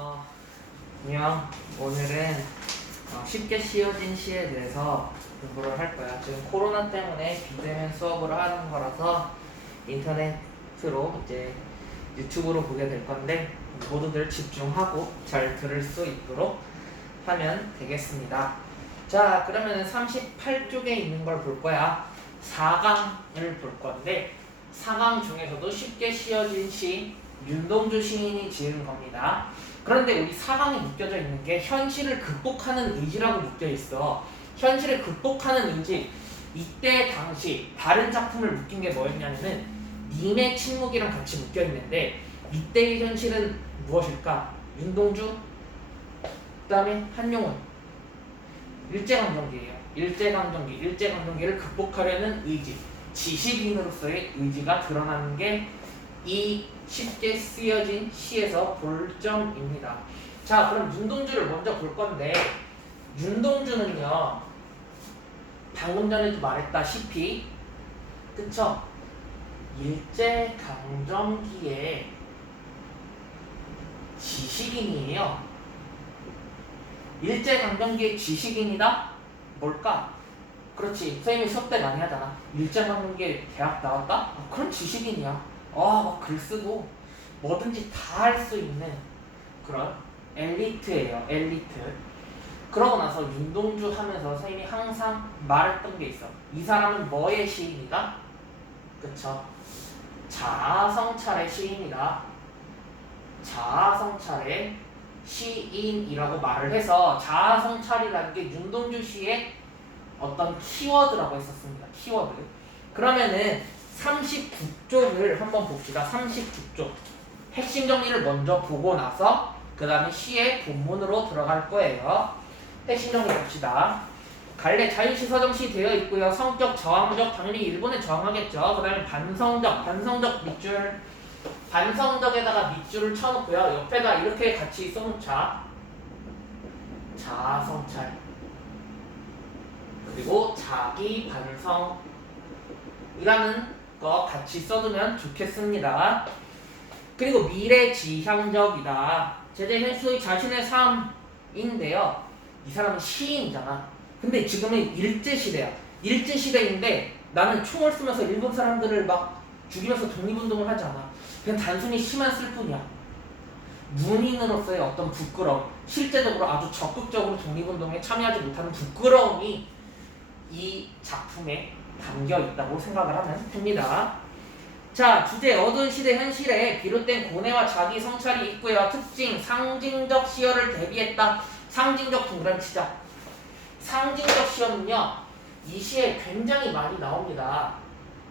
어, 안녕. 오늘은 쉽게 씌워진 시에 대해서 공부를 할 거야. 지금 코로나 때문에 비대면 수업을 하는 거라서 인터넷으로 이제 유튜브로 보게 될 건데 모두들 집중하고 잘 들을 수 있도록 하면 되겠습니다. 자, 그러면 38쪽에 있는 걸 볼 거야. 4강을 볼 건데 4강 중에서도 쉽게 씌워진 시 윤동주 시인이 지은 겁니다. 그런데 우리 4강에 묶여져 있는 게 현실을 극복하는 의지라고 묶여 있어. 현실을 극복하는 의지. 이때 당시 다른 작품을 묶인 게 뭐였냐면은 님의 침묵이랑 같이 묶여 있는데 이때의 현실은 무엇일까? 윤동주, 그다음에 한용운. 일제강점기예요. 일제강점기를 극복하려는 의지. 지식인으로서의 의지가 드러나는 게 이 쉽게 쓰여진 시에서 볼 점입니다. 자, 그럼 윤동주를 먼저 볼 건데 윤동주는요 방금 전에도 말했다시피 그쵸? 일제강점기의 지식인이에요. 일제강점기의 지식인이다? 뭘까? 그렇지. 선생님이 수업 때 많이 하잖아. 일제강점기에 대학 나왔다? 그럼 지식인이야. 막 글 쓰고 뭐든지 다 할 수 있는 그런 엘리트예요. 엘리트. 그러고 나서 윤동주 하면서 선생님이 항상 말했던 게 있어. 이 사람은 뭐의 시인이다? 그쵸? 자아성찰의 시인이다. 자아성찰의 시인이라고 말을 해서 자아성찰이라는 게 윤동주 시의 어떤 키워드라고 했었습니다. 키워드. 그러면은 39쪽을 한번 봅시다. 39쪽. 핵심 정리를 먼저 보고 나서 그 다음에 시의 본문으로 들어갈 거예요. 핵심 정리 봅시다. 갈래 자유시 서정시 되어 있고요. 성격 저항적 당연히 일본에 저항하겠죠. 그 다음에 반성적 밑줄. 반성적에다가 밑줄을 쳐놓고요. 옆에다 이렇게 같이 써놓자. 자아성찰. 그리고 자기 반성이라는 거 같이 써두면 좋겠습니다. 그리고 미래지향적이다. 제재 현수의 자신의 삶인데요. 이 사람은 시인이잖아. 근데 지금은 일제시대야. 일제시대인데 나는 총을 쏘면서 일본 사람들을 막 죽이면서 독립운동을 하지 않아. 그냥 단순히 시만 쓸 뿐이야. 문인으로서의 어떤 부끄러움, 실제적으로 아주 적극적으로 독립운동에 참여하지 못하는 부끄러움이 이 작품에 담겨 있다고 생각을 하면 됩니다. 자, 주제 어두운 시대 현실에 비롯된 고뇌와 자기 성찰이 있고요. 특징 상징적 시어를 대비했다. 상징적 동그라미 치자. 상징적 시어는요 이 시에 굉장히 많이 나옵니다.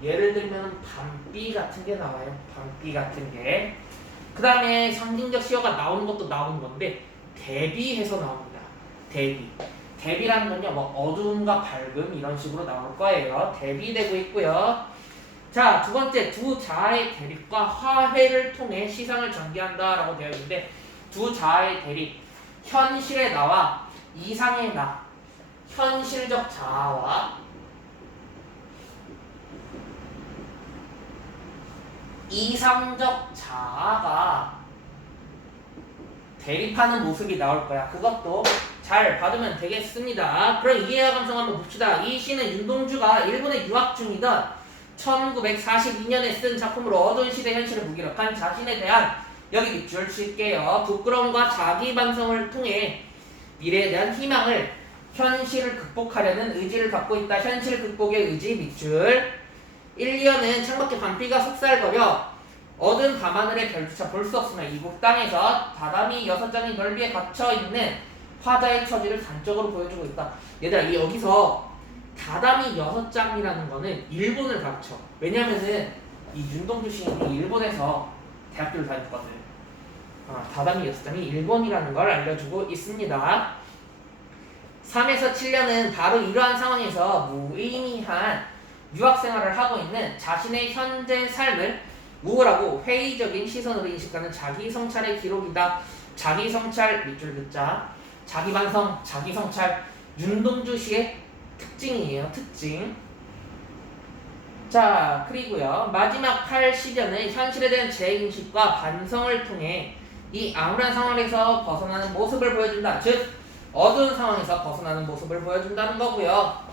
예를 들면 밤비 같은 게 나와요. 밤비 같은 게. 그 다음에 상징적 시어가 나오는 것도 나오는 건데 대비해서 나옵니다. 대비라는 건요 뭐 어두움과 밝음 이런 식으로 나올 거예요. 대비되고 있고요. 자, 두 번째 두 자아의 대립과 화해를 통해 시상을 전개한다 라고 되어 있는데 두 자아의 대립, 현실의 나와 이상의 나, 현실적 자아와 이상적 자아가 대립하는 모습이 나올 거야. 그것도 잘 받으면 되겠습니다. 그럼 이해와 감성 한번 봅시다. 이 시는 윤동주가 일본에 유학 중이던 1942년에 쓴 작품으로 어두운 시대 현실을 무기력한 자신에 대한 여기 밑줄 칠게요. 부끄러움과 자기 반성을 통해 미래에 대한 희망을 현실을 극복하려는 의지를 갖고 있다. 현실 극복의 의지 밑줄. 1, 2화는 창밖에 밤비가 속살거려 어두운 밤하늘의 별조차 볼 수 없으며 이국 땅에서 다다미 6장이 넓이에 갇혀있는 화자의 처지를 단적으로 보여주고 있다. 얘들아 여기서 다다미 6장이라는 거는 일본을 가르쳐. 왜냐면은 이 윤동주 시인이 일본에서 대학교를 다녔거든. 다다미 6장이 일본이라는 걸 알려주고 있습니다. 3에서 7년은 바로 이러한 상황에서 무의미한 유학생활을 하고 있는 자신의 현재 삶을 우월하고 회의적인 시선으로 인식하는 자기성찰의 기록이다. 자기성찰 밑줄 긋자. 자기반성, 자기성찰. 윤동주 시의 특징이에요. 특징. 자, 그리고요 마지막 8시련은 현실에 대한 재인식과 반성을 통해 이 암울한 상황에서 벗어나는 모습을 보여준다. 즉 어두운 상황에서 벗어나는 모습을 보여준다는 거고요.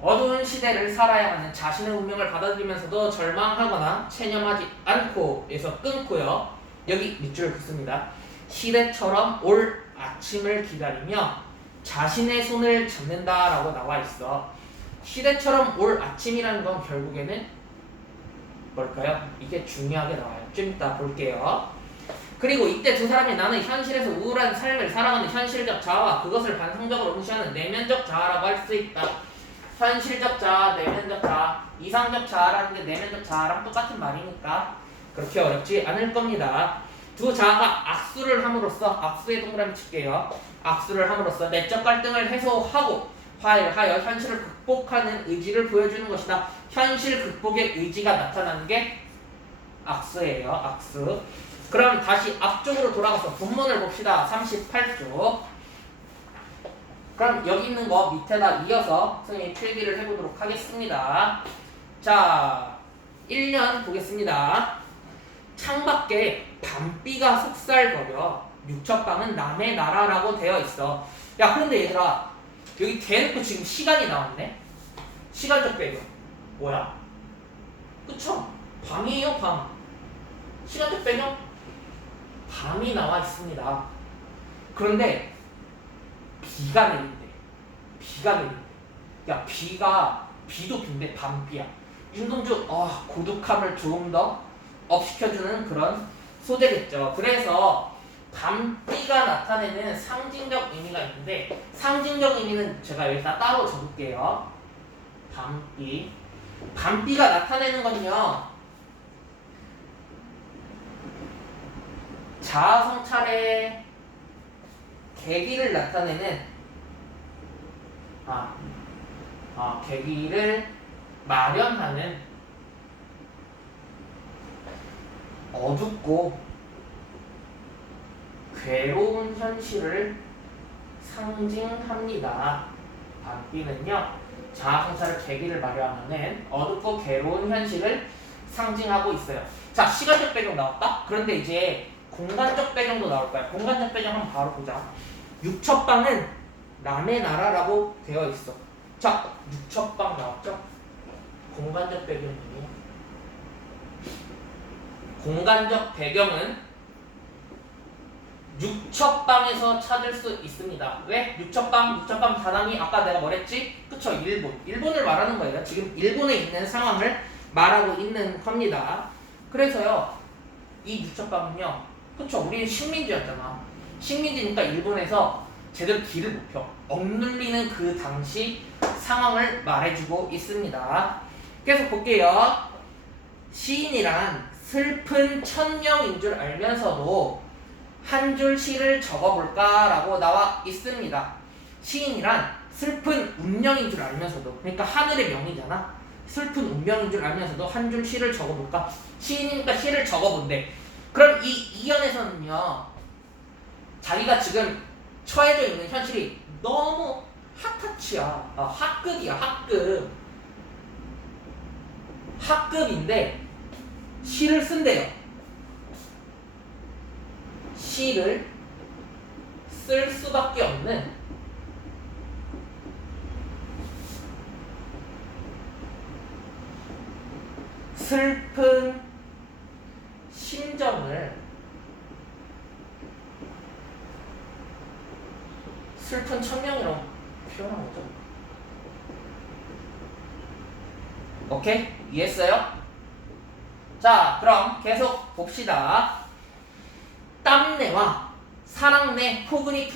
어두운 시대를 살아야 하는 자신의 운명을 받아들이면서도 절망하거나 체념하지 않고에서 끊고요. 여기 밑줄 긋습니다. 시대처럼 올 아침을 기다리며 자신의 손을 잡는다라고 나와 있어. 시대처럼 올 아침이라는 건 결국에는 뭘까요? 이게 중요하게 나와요. 좀 이따 볼게요. 그리고 이때 두 사람이 나는 현실에서 우울한 삶을 살아가는 현실적 자아와 그것을 반성적으로 응시하는 내면적 자아라고 할 수 있다. 현실적 자아, 내면적 자아, 이상적 자아라는 게 내면적 자아랑 똑같은 말이니까 그렇게 어렵지 않을 겁니다. 두 자아가 악수를 함으로써, 악수의 동그라미 칠게요. 악수를 함으로써 내적 갈등을 해소하고 화해하여 현실을 극복하는 의지를 보여주는 것이다. 현실 극복의 의지가 나타나는 게 악수예요. 악수. 그럼 다시 앞쪽으로 돌아가서 본문을 봅시다. 38쪽. 그럼 여기 있는 거 밑에다 이어서 선생님이 필기를 해보도록 하겠습니다. 자, 1년 보겠습니다. 창밖에 밤비가 속살거려 육첩방은 남의 나라라고 되어 있어. 야, 그런데 얘들아, 여기 대놓고 지금 시간이 나왔네. 시간적 배경 뭐야? 그쵸? 밤이에요. 밤. 시간적 배경 밤이 나와 있습니다. 그런데 비가 내린대. 비가 내린대. 야, 비도 빈데 밤비야. 윤동주 고독함을 조금 더 업시켜주는 그런 소재겠죠. 그래서 밤비가 나타내는 상징적 의미가 있는데, 상징적 의미는 제가 여기다 따로 적을게요. 밤비가 나타내는 건요, 자아 성찰의 계기를 나타내는 계기를 마련하는 어둡고 괴로운 현실을 상징합니다. 밤비는요, 자아 성찰의 계기를 마련하는 어둡고 괴로운 현실을 상징하고 있어요. 자, 시간적 배경 나왔다? 그런데 이제 공간적 배경도 나올 거야. 공간적 배경 한번 바로 보자. 육첩방은 남의 나라라고 되어 있어. 자, 육첩방 나왔죠? 공간적 배경이에요. 공간적 배경은 육첩방에서 찾을 수 있습니다. 왜? 육첩방 다낭이 아까 내가 뭐랬지? 그쵸? 일본을 말하는 거예요. 지금 일본에 있는 상황을 말하고 있는 겁니다. 그래서요, 이 육첩방은요, 그쵸? 우리는 식민지였잖아. 식민지니까 일본에서 제대로 길을 못 펴. 억눌리는 그 당시 상황을 말해주고 있습니다. 계속 볼게요. 시인이란 슬픈 천명인 줄 알면서도 한 줄 시를 적어볼까라고 나와 있습니다. 시인이란 슬픈 운명인 줄 알면서도, 그러니까 하늘의 명이잖아. 슬픈 운명인 줄 알면서도 한 줄 시를 적어볼까? 시인이니까 시를 적어본대. 그럼 이 이연에서는요, 자기가 지금 처해져 있는 현실이 너무 핫타치야. 핫급이야. 핫급인데 시를 쓴대요. 시를 쓸 수밖에 없는 슬픈 심정을 슬픈 천명이라고 표현한 거죠. 오케이? 이해했어요? 자, 그럼 계속 봅시다. 땀내와 사랑내 포근히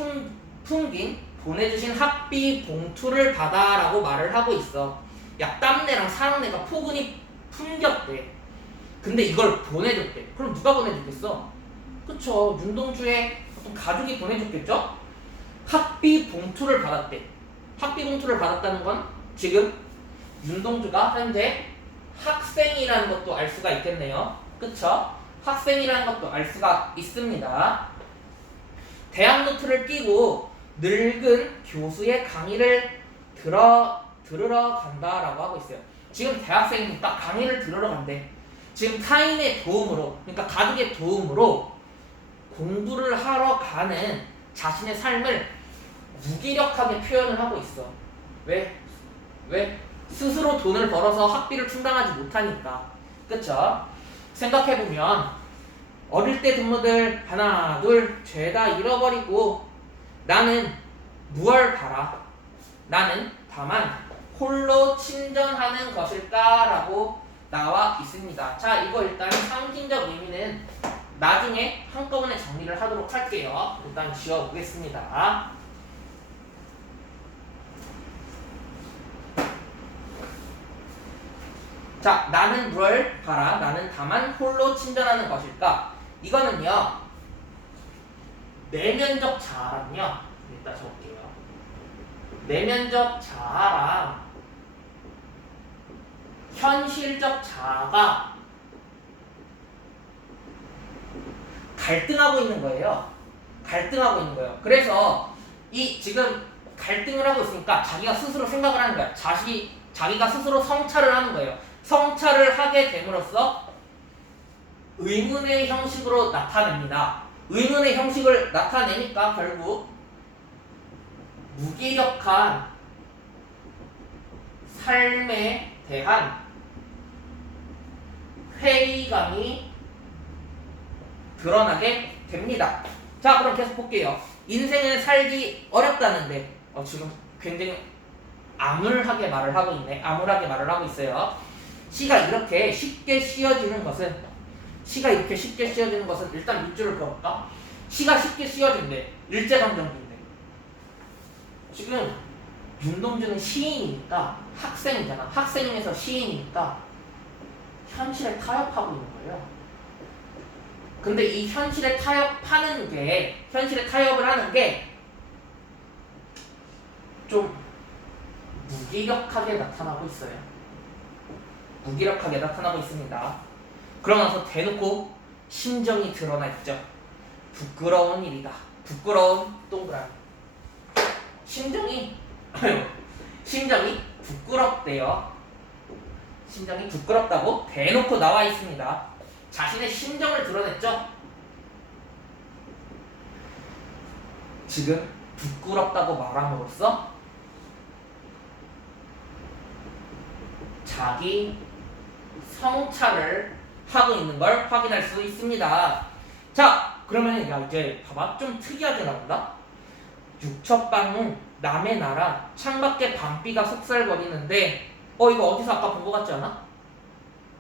풍긴 보내주신 합비 봉투를 받아라고 말을 하고 있어. 야, 땀내랑 사랑내가 포근히 풍겼대. 근데 이걸 보내줬대. 그럼 누가 보내줬겠어? 그쵸, 윤동주의 어떤 가족이 보내줬겠죠? 합비 봉투를 받았대. 합비 봉투를 받았다는 건 지금 윤동주가 현재 학생이라는 것도 알 수가 있겠네요. 그쵸? 학생이라는 것도 알 수가 있습니다. 대학 노트를 끼고 늙은 교수의 강의를 들으러 간다라고 하고 있어요. 지금 대학생이니까 강의를 들으러 간대. 지금 타인의 도움으로, 그러니까 가족의 도움으로 공부를 하러 가는 자신의 삶을 무기력하게 표현을 하고 있어. 왜? 왜? 스스로 돈을 벌어서 학비를 충당하지 못하니까. 그쵸? 생각해보면 어릴 때 동무들 하나 둘 죄다 잃어버리고 나는 무얼 바라? 나는 다만 홀로 친전하는 것일까? 라고 나와 있습니다. 자, 이거 일단 상징적 의미는 나중에 한꺼번에 정리를 하도록 할게요. 일단 지워보겠습니다. 자, 나는 무얼 바라? 나는 다만 홀로 친전하는 것일까? 이거는요, 내면적 자아랑요, 일단 적을게요. 내면적 자아랑 현실적 자아가 갈등하고 있는 거예요. 갈등하고 있는 거예요. 그래서 이 지금 갈등을 하고 있으니까 자기가 스스로 생각을 하는 거야. 자기가 스스로 성찰을 하는 거예요. 성찰을 하게 됨으로써 의문의 형식으로 나타냅니다. 의문의 형식을 나타내니까 결국 무기력한 삶에 대한 회의감이 드러나게 됩니다. 자, 그럼 계속 볼게요. 인생을 살기 어렵다는데 지금 굉장히 암울하게 말을 하고 있네. 암울하게 말을 하고 있어요. 시가 이렇게 쉽게 씌어지는 것은 일단 밑줄을 그어볼까? 시가 쉽게 씌어진대. 일제감정기인데. 지금 윤동주는 시인이니까 학생이잖아. 학생에서 시인이니까 현실에 타협하고 있는 거예요. 근데 이 현실에 타협을 하는 게 좀 무기력하게 나타나고 있어요. 무기력하게 나타나고 있습니다. 그러면서 대놓고 심정이 드러나 있죠. 부끄러운 일이다. 부끄러운 동그라미. 심정이 부끄럽대요. 심정이 부끄럽다고 대놓고 나와 있습니다. 자신의 심정을 드러냈죠. 지금 부끄럽다고 말함으로써 자기 성찰을 하고 있는 걸 확인할 수 있습니다. 자, 그러면 야 이제 봐봐, 좀 특이하게 나온다. 육첩방은 남의 나라 창밖에 밤비가 속살거리는데 이거 어디서 아까 본 거 같지 않아?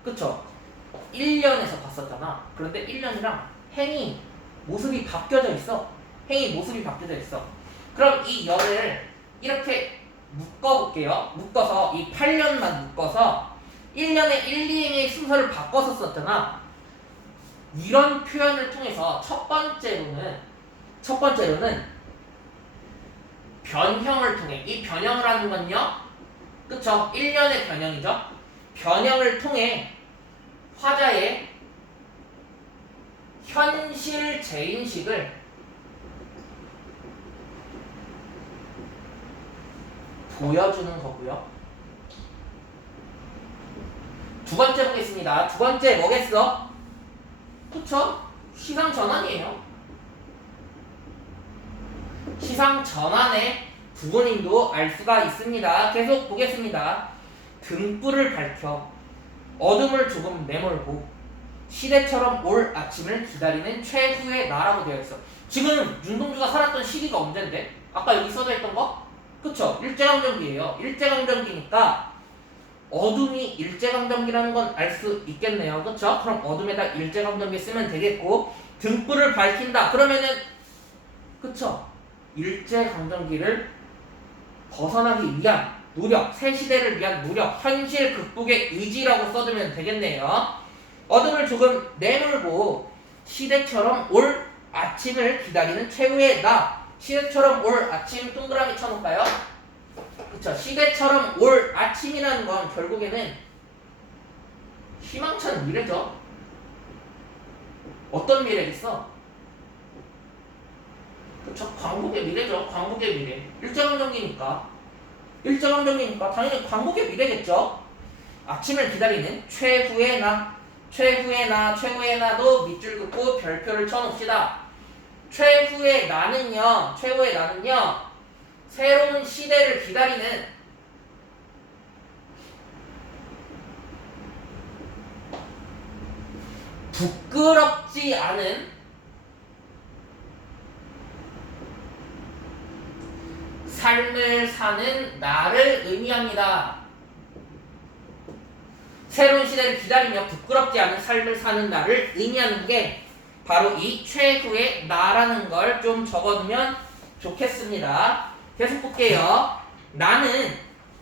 그쵸? 1년에서 봤었잖아. 그런데 1년이랑 행이 모습이 바뀌어져 있어. 그럼 이 연을 이렇게 묶어볼게요. 묶어서 이 8년만 묶어서 1년에 1, 2행의 순서를 바꿔서 썼잖아. 이런 표현을 통해서 첫 번째로는 변형을 통해, 이 변형을 하는 건요, 그쵸? 1년의 변형이죠. 변형을 통해 화자의 현실 재인식을 보여주는 거고요. 두 번째 보겠습니다. 두 번째 뭐겠어? 그쵸? 시상 전환이에요. 시상 전환의 부모님도 알 수가 있습니다. 계속 보겠습니다. 등불을 밝혀 어둠을 조금 내몰고 시대처럼 올 아침을 기다리는 최후의 나라고 되어 있어. 지금 윤동주가 살았던 시기가 언젠데? 아까 여기 써져 있던 거? 그쵸? 일제강점기예요. 일제강점기니까 어둠이 일제강점기라는 건 알 수 있겠네요. 그쵸? 그럼 어둠에다 일제강점기 쓰면 되겠고, 등불을 밝힌다. 그러면은 그쵸? 일제강점기를 벗어나기 위한 노력, 새 시대를 위한 노력, 현실 극복의 의지라고 써두면 되겠네요. 어둠을 조금 내몰고 시대처럼 올 아침을 기다리는 최후의 나. 시대처럼 올 아침 동그라미 쳐놓을까요? 그쵸? 시대처럼 올 아침이라는 건 결국에는 희망찬 미래죠. 어떤 미래겠어? 그쵸? 광복의 미래죠. 광복의 미래. 일제강점기니까 당연히 광복의 미래겠죠. 아침을 기다리는 최후의 나도 밑줄 긋고 별표를 쳐놓읍시다. 최후의 나는요, 새로운 시대를 기다리는 부끄럽지 않은 삶을 사는 나를 의미합니다. 새로운 시대를 기다리며 부끄럽지 않은 삶을 사는 나를 의미하는 게 바로 이 최후의 나라는 걸 좀 적어두면 좋겠습니다. 계속 볼게요. 나는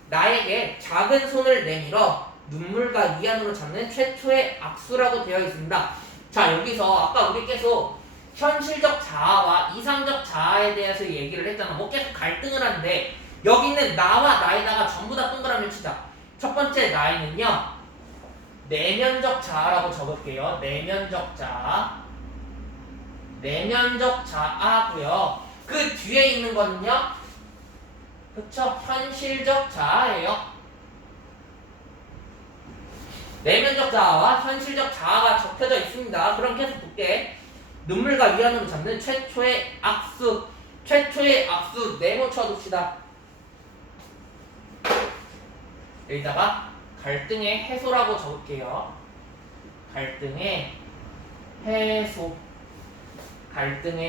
나에게 작은 손을 내밀어 눈물과 위안으로 잡는 최초의 악수라고 되어 있습니다. 자, 여기서 아까 우리 계속 현실적 자아와 이상적 자아에 대해서 얘기를 했잖아. 뭐 계속 갈등을 하는데 여기는 나와 나에다가 전부 다 동그라미를 치자. 첫 번째 나에는요, 내면적 자아라고 적을게요. 내면적 자아고요. 그 뒤에 있는 거는요, 그쵸? 현실적 자아예요. 내면적 자아와 현실적 자아가 적혀져 있습니다. 그럼 계속 볼게. 눈물과 위안으로 잡는 최초의 악수. 최초의 악수 네모 쳐둡시다. 여기다가 갈등의 해소라고 적을게요. 갈등의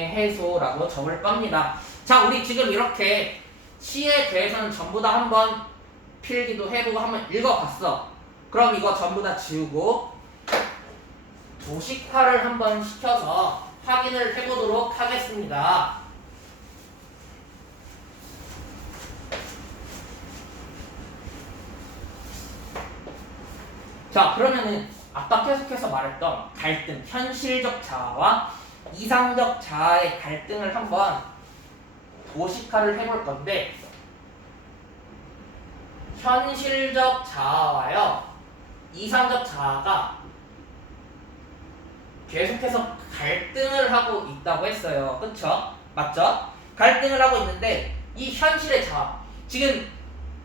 해소라고 적을 겁니다. 자, 우리 지금 이렇게 시에 대해서는 전부 다 한번 필기도 해보고 한번 읽어봤어. 그럼 이거 전부 다 지우고 도식화를 한번 시켜서 확인을 해보도록 하겠습니다. 자, 그러면은 아까 계속해서 말했던 갈등, 현실적 자아와 이상적 자아의 갈등을 한번 도식화를 해볼 건데, 현실적 자아와요, 이상적 자아가 계속해서 갈등을 하고 있다고 했어요. 그쵸? 맞죠? 갈등을 하고 있는데 이 현실의 자아, 지금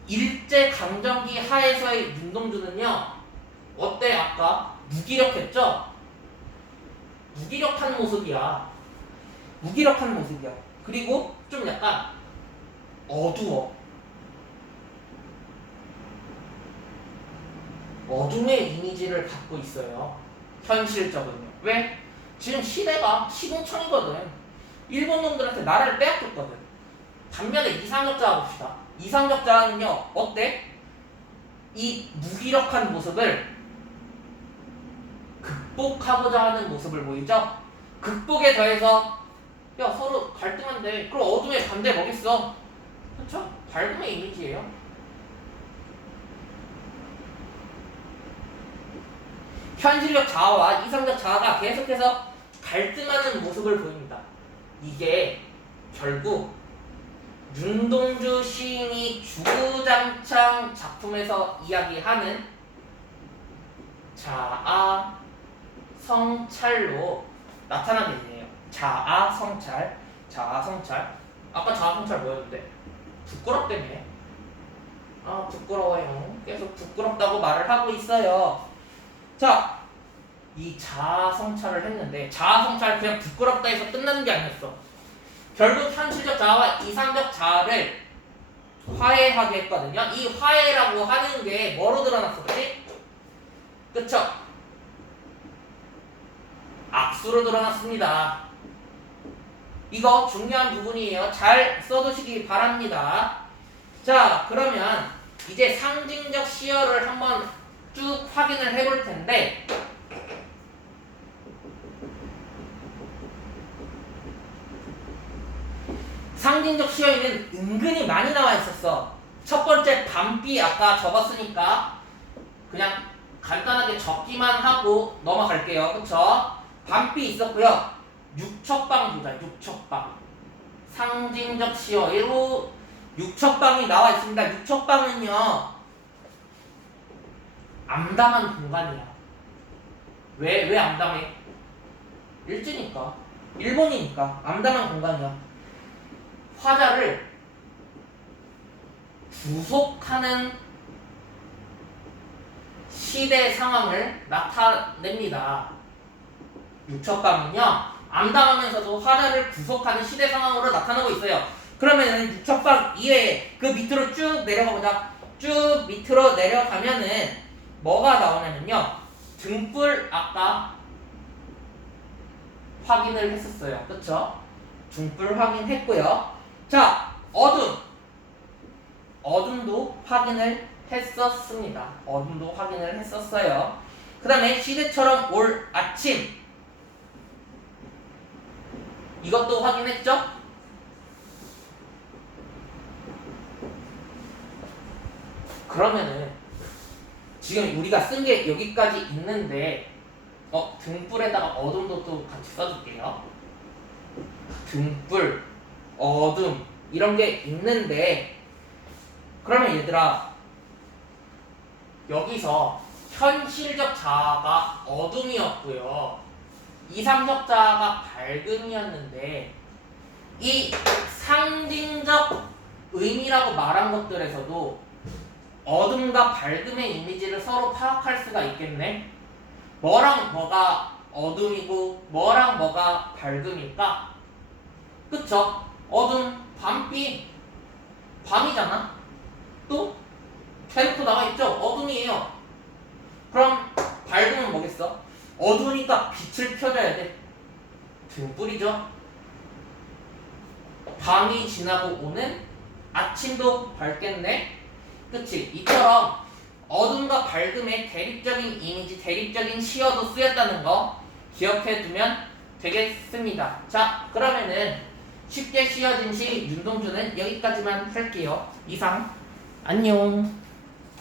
일제강점기 하에서의 윤동주는요, 어때? 아까 무기력했죠? 무기력한 모습이야. 그리고 좀 약간 어두워. 어둠의 이미지를 갖고 있어요. 현실적은요. 왜? 지금 시대가 시궁창이거든. 일본 놈들한테 나라를 빼앗겼거든. 반면에 이상적 자아 봅시다. 이상적 자아는요, 어때? 이 무기력한 모습을 극복하고자 하는 모습을 보이죠? 극복에 더해서 야, 서로 갈등한데 그럼 어둠의 반대 뭐겠어? 그쵸? 밝음의 이미지예요. 현실적 자아와 이상적 자아가 계속해서 갈등하는 모습을 보입니다. 이게 결국 윤동주 시인이 주구장창 작품에서 이야기하는 자아 성찰로 나타나게 되네요. 자아 성찰. 아까 자아 성찰 뭐였는데? 부끄럽다며. 아, 부끄러워요. 계속 부끄럽다고 말을 하고 있어요. 자, 이 자아 성찰을 했는데 자아 성찰 그냥 부끄럽다 해서 끝나는 게 아니었어. 결국 현실적 자아와 이상적 자아를 화해하게 했거든요. 이 화해라고 하는 게 뭐로 드러났었지? 그쵸? 악수로 드러났습니다. 이거 중요한 부분이에요. 잘 써두시기 바랍니다. 자, 그러면 이제 상징적 시어를 한번 쭉 확인을 해볼 텐데, 상징적 시어에는 은근히 많이 나와 있었어. 첫 번째 밤비 아까 적었으니까 그냥 간단하게 적기만 하고 넘어갈게요. 그쵸? 밤비 있었고요. 육척방 보자. 육척방. 상징적 시어로 육척방이 나와 있습니다. 육척방은요, 암담한 공간이야. 왜 암담해? 일제니까. 일본이니까. 암담한 공간이야. 화자를 구속하는 시대 상황을 나타냅니다. 육척방은요, 암담하면서도 화자를 구속하는 시대 상황으로 나타나고 있어요. 그러면은 육척방 이외에 그 밑으로 쭉 내려가 보자. 쭉 밑으로 내려가면은 뭐가 나오냐면요. 등불 아까 확인을 했었어요. 그쵸? 등불 확인했고요. 자, 어둠도 확인을 했었습니다. 어둠도 확인을 했었어요. 그 다음에 시대처럼 올 아침 이것도 확인했죠? 그러면은 지금 우리가 쓴 게 여기까지 있는데 등불에다가 어둠도 또 같이 써줄게요. 등불, 어둠 이런 게 있는데 그러면 얘들아 여기서 현실적 자아가 어둠이었고요. 이상적 자아가 밝음이었는데 이 상징적 의미라고 말한 것들에서도 어둠과 밝음의 이미지를 서로 파악할 수가 있겠네. 뭐랑 뭐가 어둠이고 뭐랑 뭐가 밝음일까? 그쵸? 어둠, 밤빛, 밤이잖아. 또 대놓고 나와있죠? 어둠이에요. 그럼 밝음은 뭐겠어? 어두우니까 빛을 켜줘야 돼. 등불이죠. 밤이 지나고 오는 아침도 밝겠네. 그치? 이처럼 어둠과 밝음의 대립적인 이미지, 대립적인 시어도 쓰였다는 거 기억해두면 되겠습니다. 자, 그러면은 쉽게 씌어진 시 윤동주는 여기까지만 할게요. 이상, 안녕.